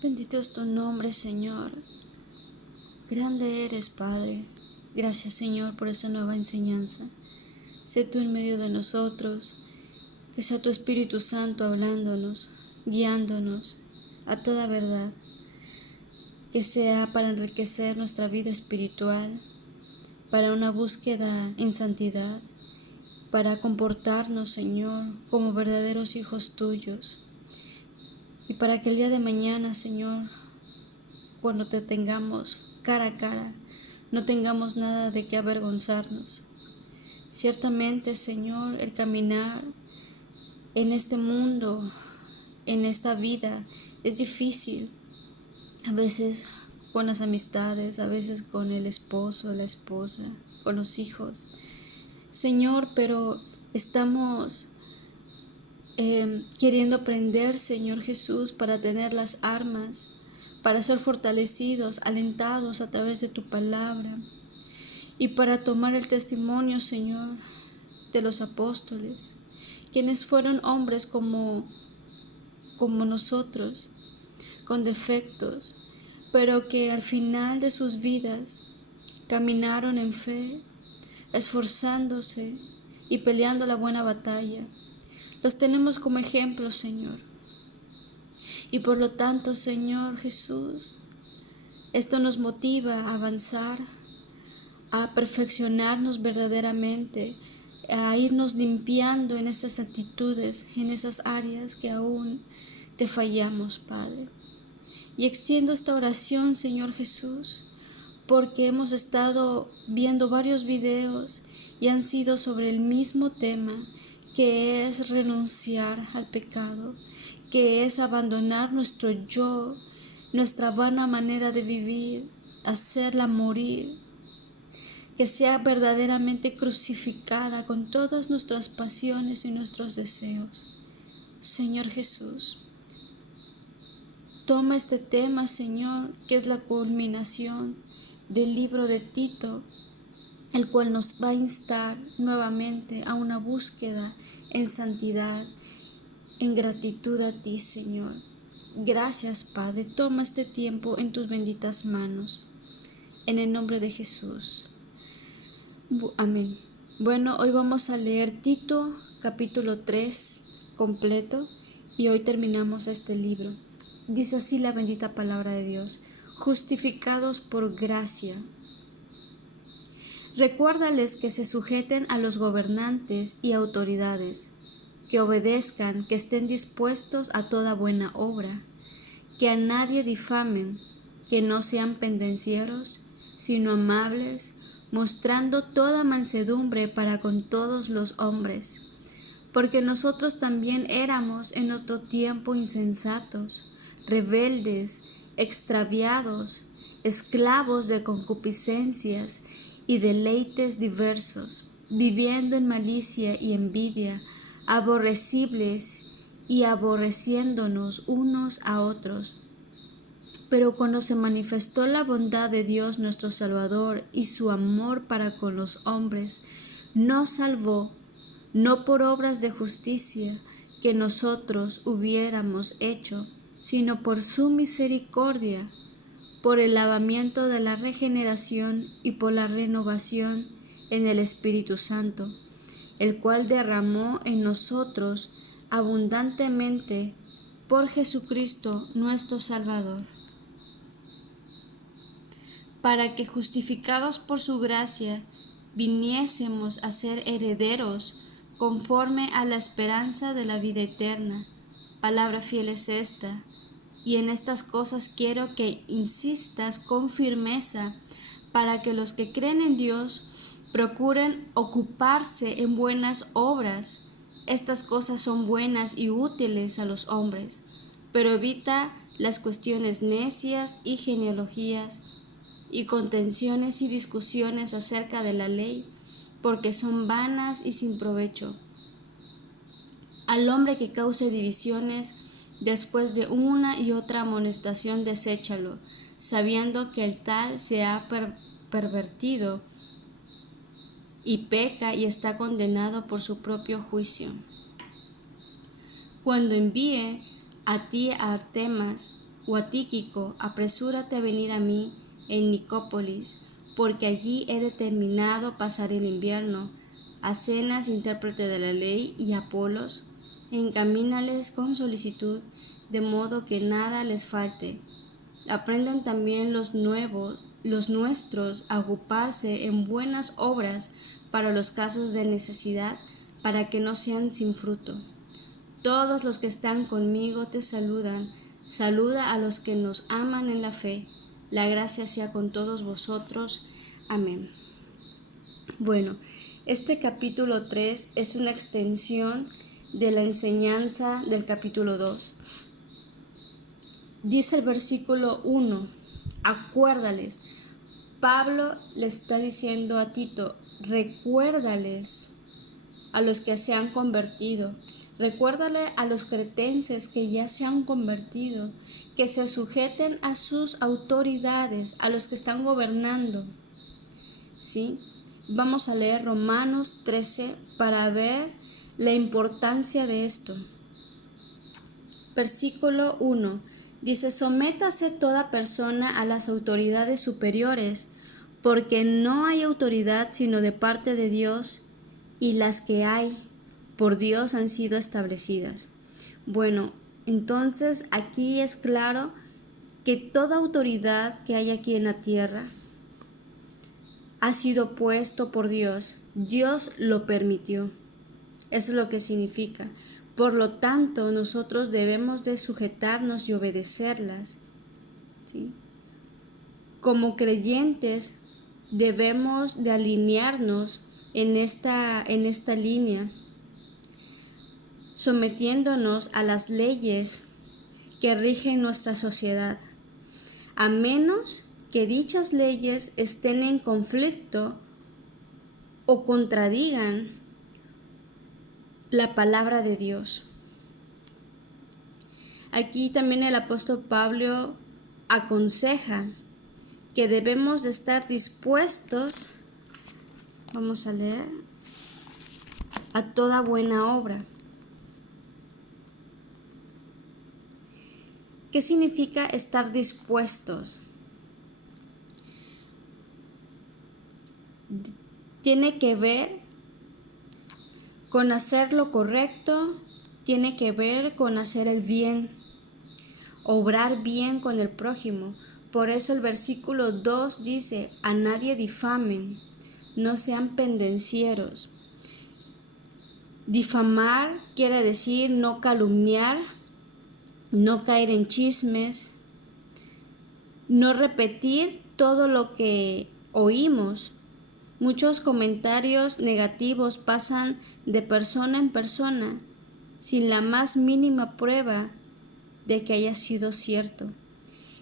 Bendito es tu nombre, Señor. Grande eres, Padre. Gracias, Señor, por esa nueva enseñanza. Sé tú en medio de nosotros, que sea tu Espíritu Santo hablándonos, guiándonos a toda verdad, que sea para enriquecer nuestra vida espiritual, para una búsqueda en santidad, para comportarnos, Señor, como verdaderos hijos tuyos, y para que el día de mañana, Señor, cuando te tengamos cara a cara, no tengamos nada de qué avergonzarnos. Ciertamente, Señor, el caminar en este mundo, en esta vida, es difícil. A veces con las amistades, a veces con el esposo, la esposa, con los hijos. Señor, pero estamos queriendo aprender, Señor Jesús, para tener las armas, para ser fortalecidos, alentados a través de tu palabra y para tomar el testimonio, Señor, de los apóstoles, quienes fueron hombres como nosotros, con defectos, pero que al final de sus vidas caminaron en fe, esforzándose y peleando la buena batalla. Los tenemos como ejemplo, Señor. Y por lo tanto, Señor Jesús, esto nos motiva a avanzar, a perfeccionarnos verdaderamente, a irnos limpiando en esas actitudes, en esas áreas que aún te fallamos, Padre. Y extiendo esta oración, Señor Jesús, porque hemos estado viendo varios videos y han sido sobre el mismo tema, que es renunciar al pecado, que es abandonar nuestro yo, nuestra vana manera de vivir, hacerla morir, que sea verdaderamente crucificada con todas nuestras pasiones y nuestros deseos. Señor Jesús, toma este tema, Señor, que es la culminación del libro de Tito, el cual nos va a instar nuevamente a una búsqueda en santidad, en gratitud a ti, Señor. Gracias, Padre. Toma este tiempo en tus benditas manos. En el nombre de Jesús. Amén. Bueno, hoy vamos a leer Tito capítulo 3 completo y hoy terminamos este libro. Dice así la bendita palabra de Dios: justificados por gracia. Recuérdales que se sujeten a los gobernantes y autoridades, que obedezcan, que estén dispuestos a toda buena obra, que a nadie difamen, que no sean pendencieros, sino amables, mostrando toda mansedumbre para con todos los hombres. Porque nosotros también éramos en otro tiempo insensatos, rebeldes, extraviados, esclavos de concupiscencias y deleites diversos, viviendo en malicia y envidia, aborrecibles y aborreciéndonos unos a otros. Pero cuando se manifestó la bondad de Dios nuestro Salvador y su amor para con los hombres, nos salvó, no por obras de justicia que nosotros hubiéramos hecho, sino por su misericordia, por el lavamiento de la regeneración y por la renovación en el Espíritu Santo, el cual derramó en nosotros abundantemente por Jesucristo nuestro Salvador, para que justificados por su gracia viniésemos a ser herederos conforme a la esperanza de la vida eterna. Palabra fiel es esta, y en estas cosas quiero que insistas con firmeza, para que los que creen en Dios procuren ocuparse en buenas obras. Estas cosas son buenas y útiles a los hombres, pero evita las cuestiones necias y genealogías y contenciones y discusiones acerca de la ley, porque son vanas y sin provecho. Al hombre que cause divisiones después de una y otra amonestación, deséchalo, sabiendo que el tal se ha pervertido y peca y está condenado por su propio juicio. Cuando envíe a ti a Artemas, o a Tíquico, apresúrate a venir a mí en Nicópolis, porque allí he determinado pasar el invierno. A Zenas, intérprete de la ley, y a Apolos, encamínales con solicitud, de modo que nada les falte. Aprendan también los nuestros a ocuparse en buenas obras para los casos de necesidad, para que no sean sin fruto. Todos los que están conmigo te saludan. Saluda a los que nos aman en la fe. La gracia sea con todos vosotros. Amén. Bueno, este capítulo 3 es una extensión de la enseñanza del capítulo 2. Dice el versículo 1, acuérdales. Pablo le está diciendo a Tito, recuérdales a los que se han convertido, recuérdale a los cretenses que ya se han convertido, que se sujeten a sus autoridades, a los que están gobernando. ¿Sí? Vamos a leer Romanos 13 para ver la importancia de esto. Versículo 1 dice, sométase toda persona a las autoridades superiores, porque no hay autoridad sino de parte de Dios, y las que hay por Dios han sido establecidas. Bueno, entonces aquí es claro que toda autoridad que hay aquí en la tierra ha sido puesto por Dios. Dios lo permitió. Eso es lo que significa. Por lo tanto, nosotros debemos de sujetarnos y obedecerlas, ¿sí? Como creyentes debemos de alinearnos en esta línea, sometiéndonos a las leyes que rigen nuestra sociedad, a menos que dichas leyes estén en conflicto o contradigan la palabra de Dios. Aquí también el apóstol Pablo aconseja que debemos de estar dispuestos, vamos a leer, a toda buena obra. ¿Qué significa estar dispuestos? Tiene que ver con hacer lo correcto, tiene que ver con hacer el bien, obrar bien con el prójimo. Por eso el versículo 2 dice, a nadie difamen, no sean pendencieros. Difamar quiere decir no calumniar, no caer en chismes, no repetir todo lo que oímos. Muchos comentarios negativos pasan de persona en persona sin la más mínima prueba de que haya sido cierto.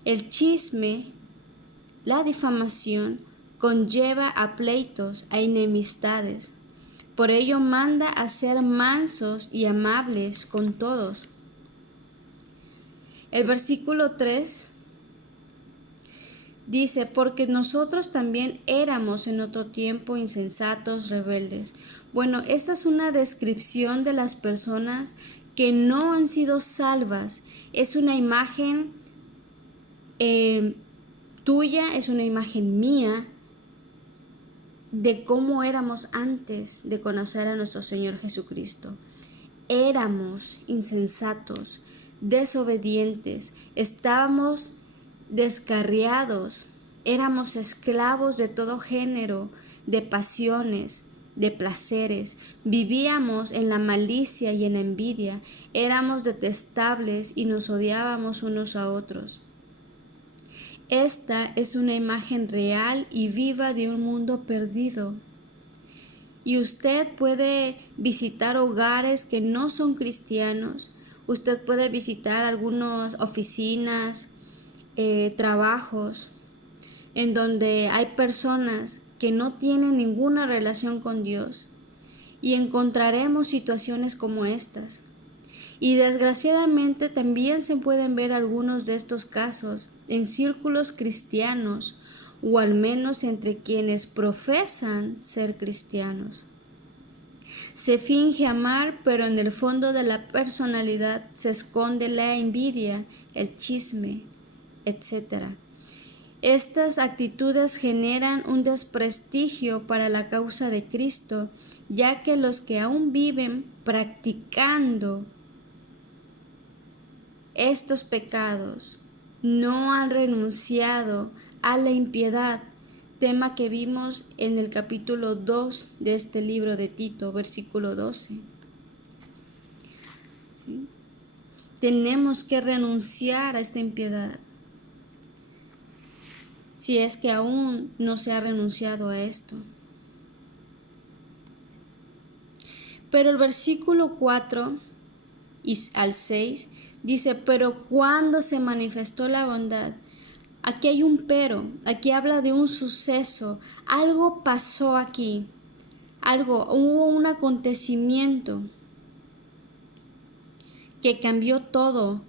El chisme, la difamación, conlleva a pleitos, a enemistades. Por ello manda a ser mansos y amables con todos. El versículo 3 dice, porque nosotros también éramos en otro tiempo insensatos, rebeldes. Bueno, esta es una descripción de las personas que no han sido salvas. Es una imagen tuya, es una imagen mía de cómo éramos antes de conocer a nuestro Señor Jesucristo. Éramos insensatos, desobedientes, estábamos descarriados, éramos esclavos de todo género, de pasiones, de placeres, vivíamos en la malicia y en la envidia, éramos detestables y nos odiábamos unos a otros. Esta es una imagen real y viva de un mundo perdido. Y usted puede visitar hogares que no son cristianos, usted puede visitar algunas oficinas, trabajos, en donde hay personas que no tienen ninguna relación con Dios, y encontraremos situaciones como estas. Y desgraciadamente también se pueden ver algunos de estos casos en círculos cristianos, o al menos entre quienes profesan ser cristianos. Se finge amar, pero en el fondo de la personalidad se esconde la envidia, el chisme, etc. Estas actitudes generan un desprestigio para la causa de Cristo, ya que los que aún viven practicando estos pecados no han renunciado a la impiedad, tema que vimos en el capítulo 2 de este libro de Tito, versículo 12. ¿Sí? Tenemos que renunciar a esta impiedad, si es que aún no se ha renunciado a esto. Pero el versículo 4 y al 6 dice, pero cuando se manifestó la bondad, aquí hay un pero, aquí habla de un suceso, algo pasó aquí, hubo un acontecimiento que cambió todo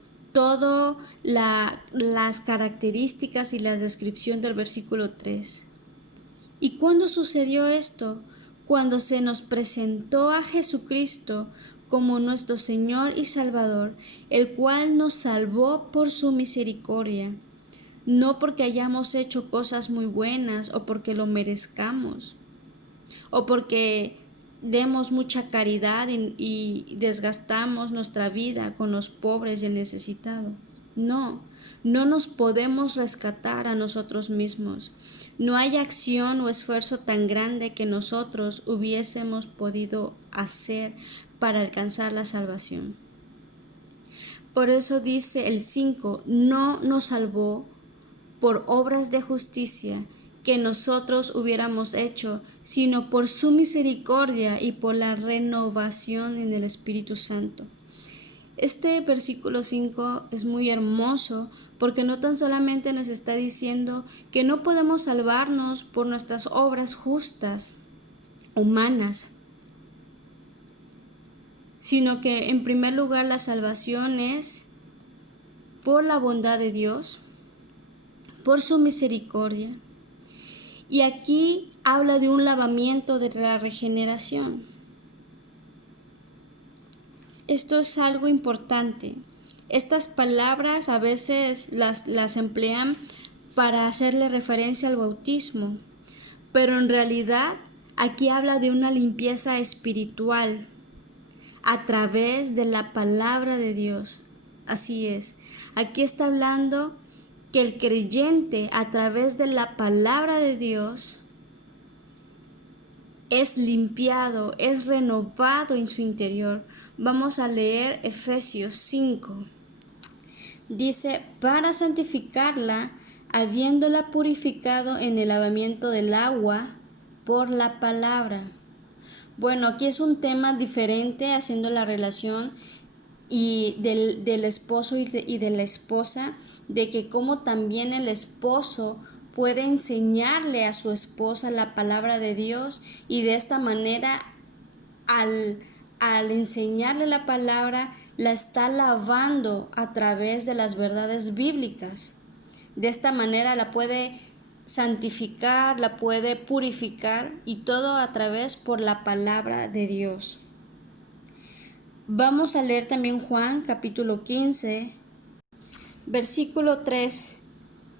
las características y la descripción del versículo 3. ¿Y cuándo sucedió esto? Cuando se nos presentó a Jesucristo como nuestro Señor y Salvador, el cual nos salvó por su misericordia, no porque hayamos hecho cosas muy buenas o porque lo merezcamos, o porque demos mucha caridad y desgastamos nuestra vida con los pobres y el necesitado. No nos podemos rescatar a nosotros mismos. No hay acción o esfuerzo tan grande que nosotros hubiésemos podido hacer para alcanzar la salvación. Por eso dice el 5, no nos salvó por obras de justicia que nosotros hubiéramos hecho, sino por su misericordia y por la renovación en el Espíritu Santo. Este versículo 5 es muy hermoso porque no tan solamente nos está diciendo que no podemos salvarnos por nuestras obras justas, humanas, sino que en primer lugar la salvación es por la bondad de Dios, por su misericordia. Y aquí habla de un lavamiento de la regeneración. Esto es algo importante. Estas palabras a veces las emplean para hacerle referencia al bautismo, pero en realidad aquí habla de una limpieza espiritual a través de la palabra de Dios. Así es. Aquí está hablando que el creyente a través de la palabra de Dios es limpiado, es renovado en su interior. Vamos a leer Efesios 5. Dice, para santificarla, habiéndola purificado en el lavamiento del agua por la palabra. Bueno, aquí es un tema diferente, haciendo la relación del esposo y de la esposa, de que como también el esposo puede enseñarle a su esposa la palabra de Dios, y de esta manera al enseñarle la palabra la está lavando a través de las verdades bíblicas. De esta manera la puede santificar, la puede purificar, y todo a través por la palabra de Dios. Vamos a leer también Juan capítulo 15, versículo 3.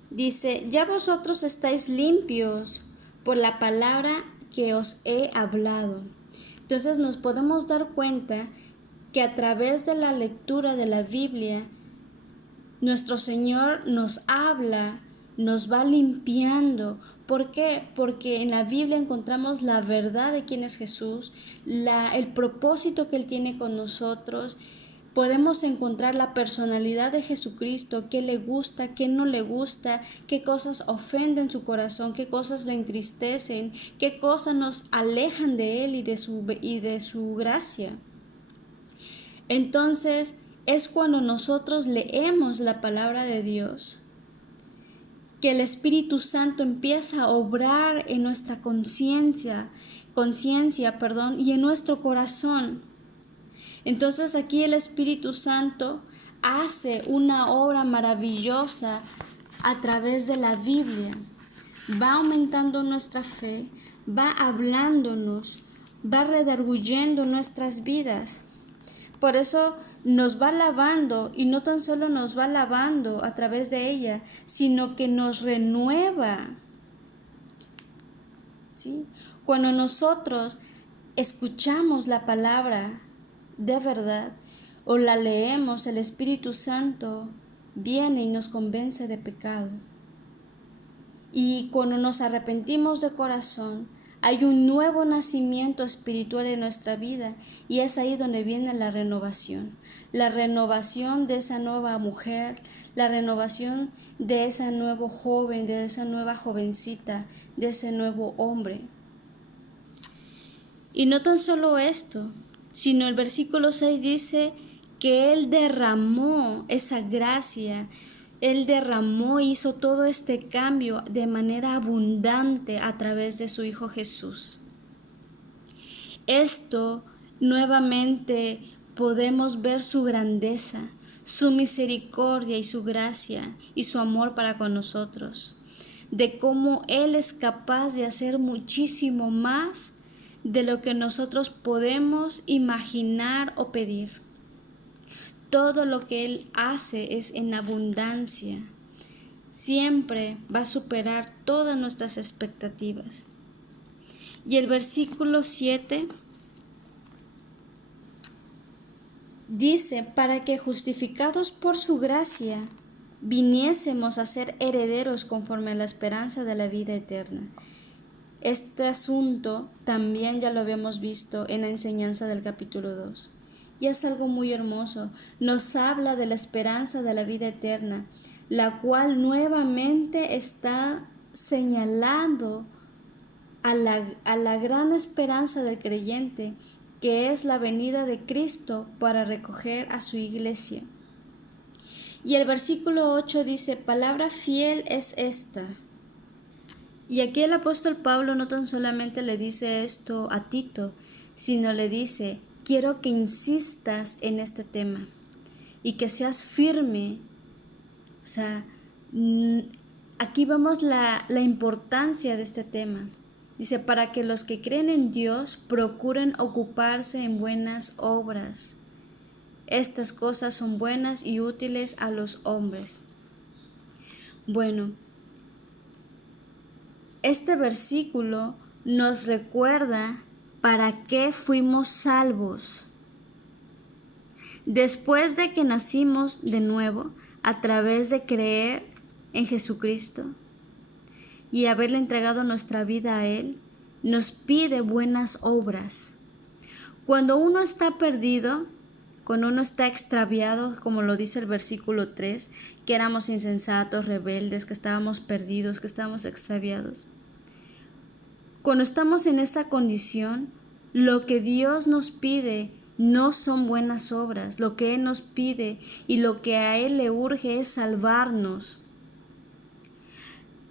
Dice, ya vosotros estáis limpios por la palabra que os he hablado. Entonces nos podemos dar cuenta que a través de la lectura de la Biblia, nuestro Señor nos habla, nos va limpiando. ¿Por qué? Porque en la Biblia encontramos la verdad de quién es Jesús, el propósito que Él tiene con nosotros. Podemos encontrar la personalidad de Jesucristo, qué le gusta, qué no le gusta, qué cosas ofenden su corazón, qué cosas le entristecen, qué cosas nos alejan de Él y de su gracia. Entonces, es cuando nosotros leemos la palabra de Dios que el Espíritu Santo empieza a obrar en nuestra conciencia, y en nuestro corazón. Entonces aquí el Espíritu Santo hace una obra maravillosa a través de la Biblia. Va aumentando nuestra fe, va hablándonos, va redarguyendo nuestras vidas. Por eso nos va lavando, y no tan solo nos va lavando a través de ella, sino que nos renueva. ¿Sí? Cuando nosotros escuchamos la palabra de verdad o la leemos, el Espíritu Santo viene y nos convence de pecado. Y cuando nos arrepentimos de corazón, hay un nuevo nacimiento espiritual en nuestra vida, y es ahí donde viene la renovación de esa nueva mujer, la renovación de ese nuevo joven, de esa nueva jovencita, de ese nuevo hombre. Y no tan solo esto, sino el versículo 6 dice que Él derramó esa gracia, Él derramó, hizo todo este cambio de manera abundante a través de su Hijo Jesús. Esto nuevamente podemos ver su grandeza, su misericordia y su gracia y su amor para con nosotros, de cómo Él es capaz de hacer muchísimo más de lo que nosotros podemos imaginar o pedir. Todo lo que Él hace es en abundancia. Siempre va a superar todas nuestras expectativas. Y el versículo 7 dice, para que justificados por su gracia, viniésemos a ser herederos conforme a la esperanza de la vida eterna. Este asunto también ya lo habíamos visto en la enseñanza del capítulo 2. Y es algo muy hermoso. Nos habla de la esperanza de la vida eterna, la cual nuevamente está señalando a la gran esperanza del creyente, que es la venida de Cristo para recoger a su iglesia. Y el versículo 8 dice, palabra fiel es esta. Y aquí el apóstol Pablo no tan solamente le dice esto a Tito, sino le dice, quiero que insistas en este tema y que seas firme. O sea, aquí vemos la importancia de este tema. Dice, para que los que creen en Dios procuren ocuparse en buenas obras. Estas cosas son buenas y útiles a los hombres. Bueno, este versículo nos recuerda para qué fuimos salvos. Después de que nacimos de nuevo, a través de creer en Jesucristo y haberle entregado nuestra vida a Él, nos pide buenas obras. Cuando uno está perdido, cuando uno está extraviado, como lo dice el versículo 3, que éramos insensatos, rebeldes, que estábamos perdidos, que estábamos extraviados. Cuando estamos en esta condición, lo que Dios nos pide no son buenas obras. Lo que Él nos pide y lo que a Él le urge es salvarnos.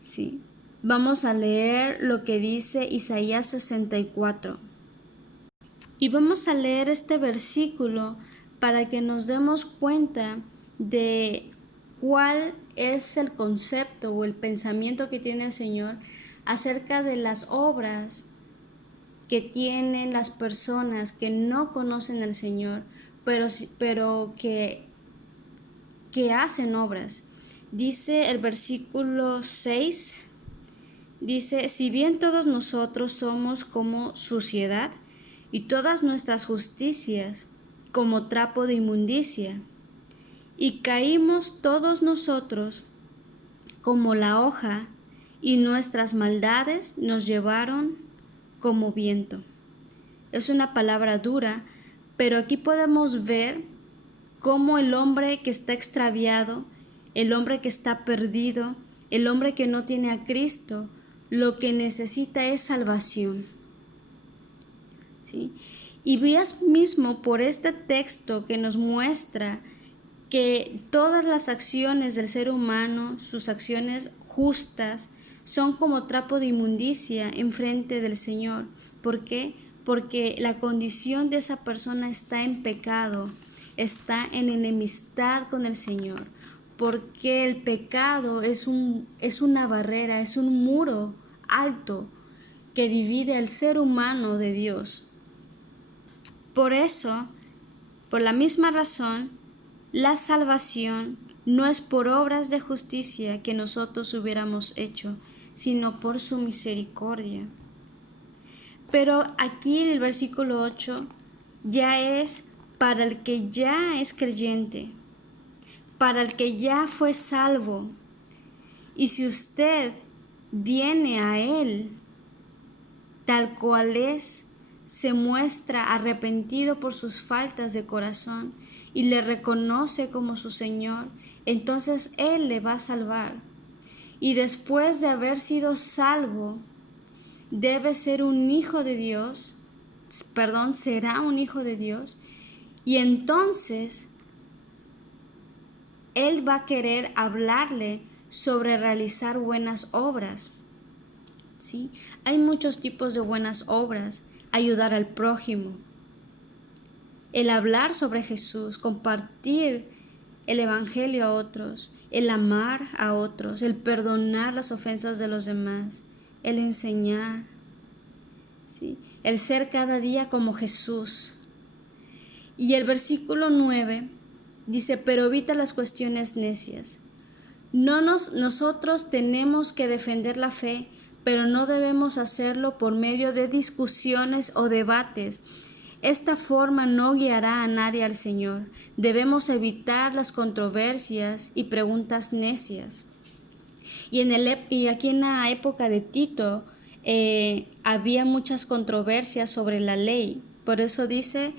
Sí. Vamos a leer lo que dice Isaías 64. Y vamos a leer este versículo para que nos demos cuenta de cuál es el concepto o el pensamiento que tiene el Señor acerca de las obras que tienen las personas que no conocen al Señor, pero que hacen obras. Dice el versículo 6, dice, si bien todos nosotros somos como suciedad, y todas nuestras justicias como trapo de inmundicia, y caímos todos nosotros como la hoja, y nuestras maldades nos llevaron como viento. Es una palabra dura, pero aquí podemos ver cómo el hombre que está extraviado, el hombre que está perdido, el hombre que no tiene a Cristo, lo que necesita es salvación. ¿Sí? Y veas mismo por este texto que nos muestra que todas las acciones del ser humano, sus acciones justas, son como trapo de inmundicia en frente del Señor. ¿Por qué? Porque la condición de esa persona está en pecado, está en enemistad con el Señor, porque el pecado es una barrera, es un muro alto que divide al ser humano de Dios. Por eso Por la misma razón, la salvación no es por obras de justicia que nosotros hubiéramos hecho, sino por su misericordia. Pero aquí en el versículo 8 ya es para el que ya es creyente, para el que ya fue salvo. Y si usted viene a Él tal cual es, se muestra arrepentido por sus faltas de corazón y le reconoce como su Señor, entonces Él le va a salvar. Y después de haber sido salvo, debe ser un hijo de Dios, será un hijo de Dios, y entonces Él va a querer hablarle sobre realizar buenas obras. ¿Sí? Hay muchos tipos de buenas obras: ayudar al prójimo, el hablar sobre Jesús, compartir el evangelio a otros, el amar a otros, el perdonar las ofensas de los demás, el enseñar, ¿sí? El ser cada día como Jesús. Y el versículo 9 dice: pero evita las cuestiones necias. Nosotros tenemos que defender la fe, pero no debemos hacerlo por medio de discusiones o debates. Esta forma no guiará a nadie al Señor. Debemos evitar las controversias y preguntas necias. Y aquí en la época de Tito había muchas controversias sobre la ley. Por eso dice: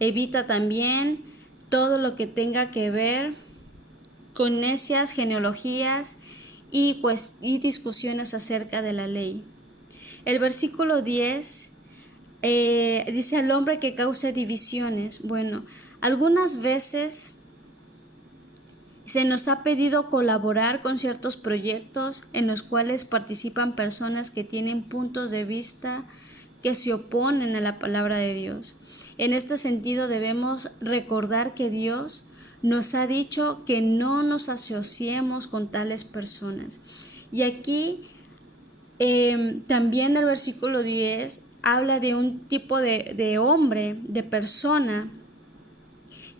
evita también todo lo que tenga que ver con necias genealogías y discusiones acerca de la ley. El versículo 10 dice: al hombre que cause divisiones. Bueno, algunas veces se nos ha pedido colaborar con ciertos proyectos en los cuales participan personas que tienen puntos de vista que se oponen a la palabra de Dios. En este sentido, debemos recordar que Dios nos ha dicho que no nos asociemos con tales personas. Y aquí también el versículo 10 habla de un tipo de hombre, de persona,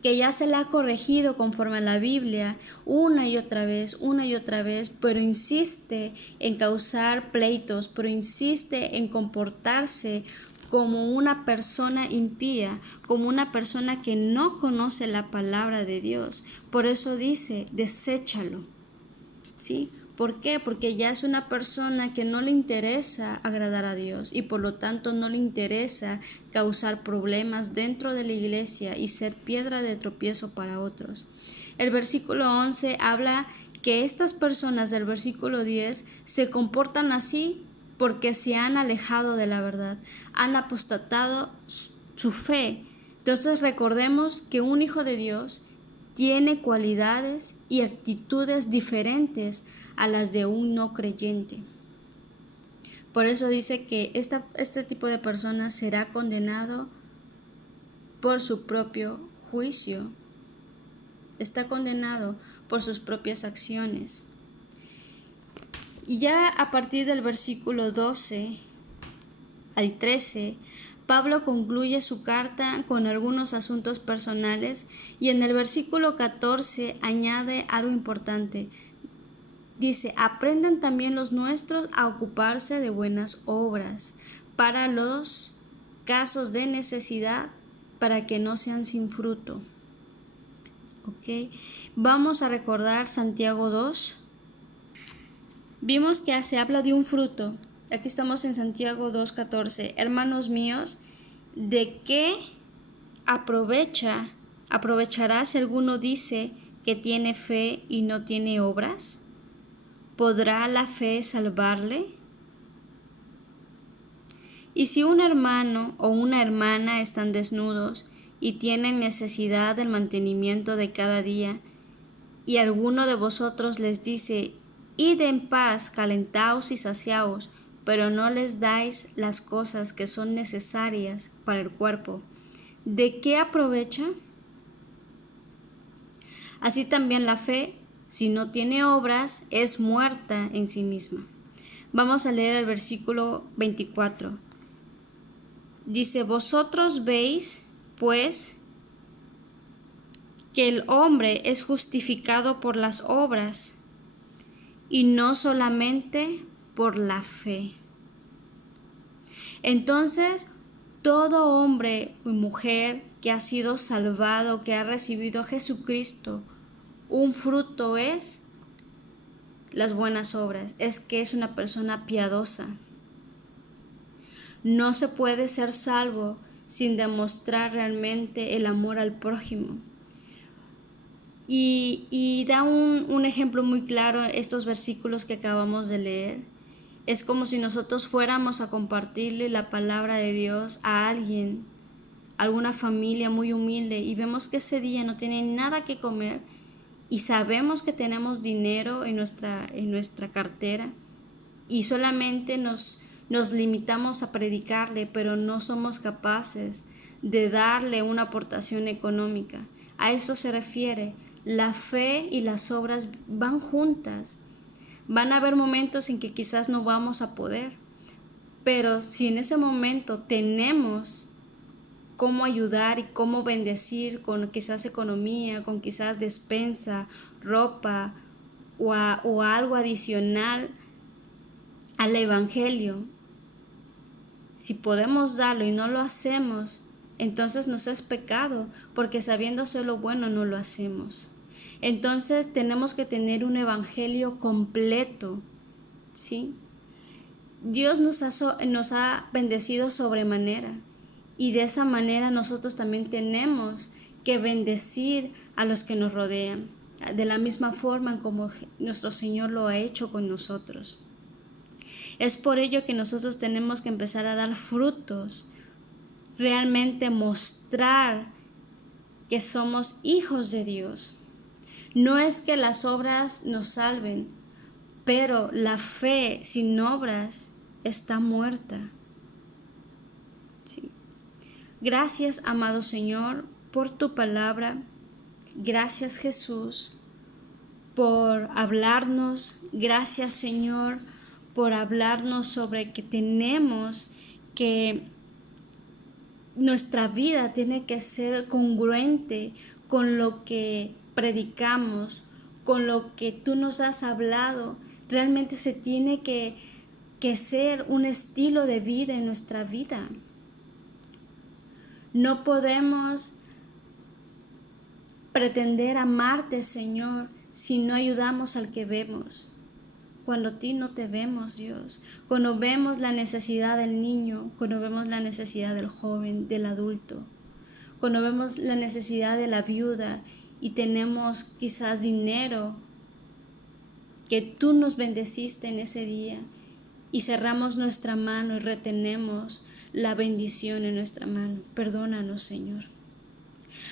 que ya se le ha corregido conforme a la Biblia una y otra vez, pero insiste en causar pleitos, pero insiste en comportarse como una persona impía, como una persona que no conoce la palabra de Dios. Por eso dice: deséchalo. ¿Sí? ¿Por qué? Porque ya es una persona que no le interesa agradar a Dios y por lo tanto no le interesa causar problemas dentro de la iglesia y ser piedra de tropiezo para otros. El versículo 11 habla que estas personas del versículo 10 se comportan así porque se han alejado de la verdad, han apostatado su fe. Entonces recordemos que un hijo de Dios tiene cualidades y actitudes diferentes a las de un no creyente. Por eso dice que este tipo de persona será condenado por su propio juicio. Está condenado por sus propias acciones. Y ya a partir del versículo 12 al 13, Pablo concluye su carta con algunos asuntos personales y en el versículo 14 añade algo importante. Dice: aprendan también los nuestros a ocuparse de buenas obras para los casos de necesidad, para que no sean sin fruto. ¿Ok? Vamos a recordar Santiago 2. Vimos que se habla de un fruto. Aquí estamos en Santiago 2:14. Hermanos míos, ¿de qué aprovechará si alguno dice que tiene fe y no tiene obras? ¿Podrá la fe salvarle? Y si un hermano o una hermana están desnudos y tienen necesidad del mantenimiento de cada día, y alguno de vosotros les dice: id en paz, calentaos y saciaos, pero no les dais las cosas que son necesarias para el cuerpo, ¿de qué aprovecha? Así también la fe, si no tiene obras, es muerta en sí misma. Vamos a leer el versículo 24. Dice: vosotros veis, pues, que el hombre es justificado por las obras y no solamente por la fe. Entonces, todo hombre y mujer que ha sido salvado, que ha recibido a Jesucristo, un fruto es las buenas obras, es que es una persona piadosa. No se puede ser salvo sin demostrar realmente el amor al prójimo. Y da un ejemplo muy claro estos versículos que acabamos de leer. Es como si nosotros fuéramos a compartirle la palabra de Dios a alguien, a alguna familia muy humilde, y vemos que ese día no tienen nada que comer y sabemos que tenemos dinero en nuestra cartera y solamente nos limitamos a predicarle, pero no somos capaces de darle una aportación económica. A eso se refiere. La fe y las obras van juntas. Van a haber momentos en que quizás no vamos a poder, pero si en ese momento tenemos cómo ayudar y cómo bendecir con quizás economía, con quizás despensa, ropa o algo adicional al evangelio, si podemos darlo y no lo hacemos, entonces nos es pecado, porque sabiendo ser lo bueno no lo hacemos. Entonces tenemos que tener un evangelio completo, ¿sí? Dios nos ha bendecido sobremanera, y de esa manera nosotros también tenemos que bendecir a los que nos rodean, de la misma forma como nuestro Señor lo ha hecho con nosotros. Es por ello que nosotros tenemos que empezar a dar frutos, realmente mostrar que somos hijos de Dios. No es que las obras nos salven, pero la fe sin obras está muerta. Sí. Gracias, amado Señor, por tu palabra. Gracias, Jesús, por hablarnos. Gracias, Señor, por hablarnos sobre que tenemos que nuestra vida tiene que ser congruente con lo que predicamos, con lo que tú nos has hablado. Realmente se tiene que ser un estilo de vida en nuestra vida. No podemos pretender amarte, Señor, si no ayudamos al que vemos. Cuando a ti no te vemos, Dios, cuando vemos la necesidad del niño, cuando vemos la necesidad del joven, del adulto, cuando vemos la necesidad de la viuda y tenemos quizás dinero que tú nos bendeciste en ese día y cerramos nuestra mano y retenemos la bendición en nuestra mano. Perdónanos, Señor.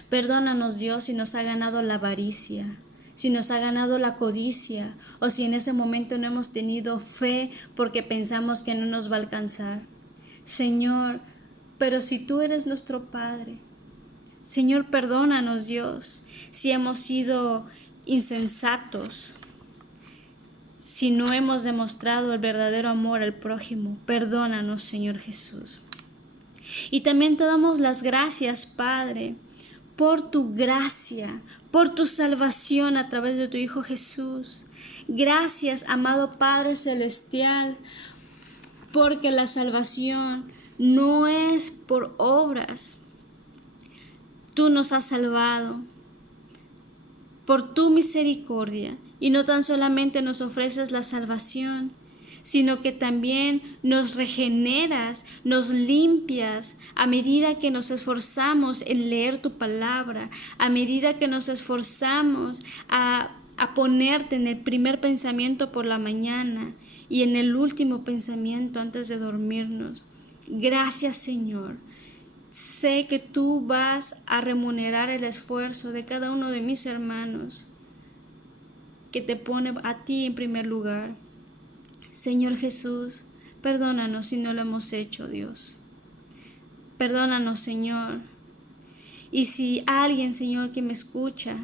Perdónanos, Dios, si nos ha ganado la avaricia, si nos ha ganado la codicia, o si en ese momento no hemos tenido fe porque pensamos que no nos va a alcanzar. Señor, pero si tú eres nuestro Padre, Señor, perdónanos, Dios, si hemos sido insensatos, si no hemos demostrado el verdadero amor al prójimo. Perdónanos, Señor Jesús. Y también te damos las gracias, Padre, por tu gracia, por tu salvación a través de tu Hijo Jesús. Gracias, amado Padre Celestial, porque la salvación no es por obras. Tú nos has salvado por tu misericordia, y no tan solamente nos ofreces la salvación, sino que también nos regeneras, nos limpias a medida que nos esforzamos en leer tu palabra, a medida que nos esforzamos a ponerte en el primer pensamiento por la mañana y en el último pensamiento antes de dormirnos. Gracias, Señor. Sé que tú vas a remunerar el esfuerzo de cada uno de mis hermanos, que te pone a ti en primer lugar. Señor Jesús, perdónanos si no lo hemos hecho, Dios. Perdónanos, Señor. Y si alguien, Señor, que me escucha,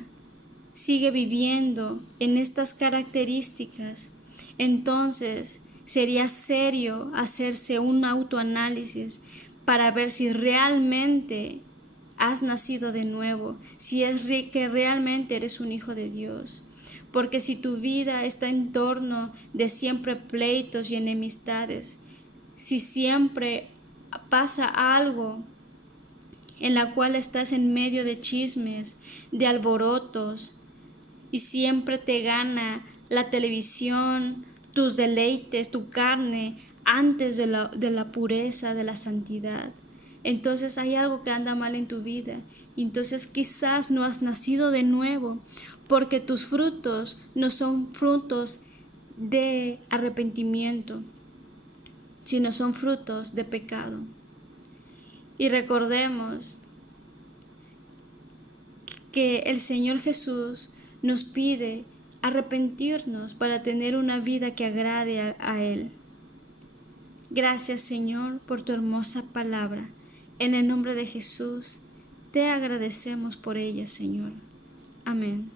sigue viviendo en estas características, entonces sería serio hacerse un autoanálisis para ver si realmente has nacido de nuevo, si es que realmente eres un hijo de Dios. Porque si tu vida está en torno de siempre pleitos y enemistades, si siempre pasa algo en la cual estás en medio de chismes, de alborotos, y siempre te gana la televisión, tus deleites, tu carne, antes de la pureza, de la santidad, entonces hay algo que anda mal en tu vida. Entonces quizás no has nacido de nuevo, porque tus frutos no son frutos de arrepentimiento, sino son frutos de pecado. Y recordemos que el Señor Jesús nos pide arrepentirnos para tener una vida que agrade a Él. Gracias, Señor, por tu hermosa palabra. En el nombre de Jesús, te agradecemos por ella, Señor. Amén.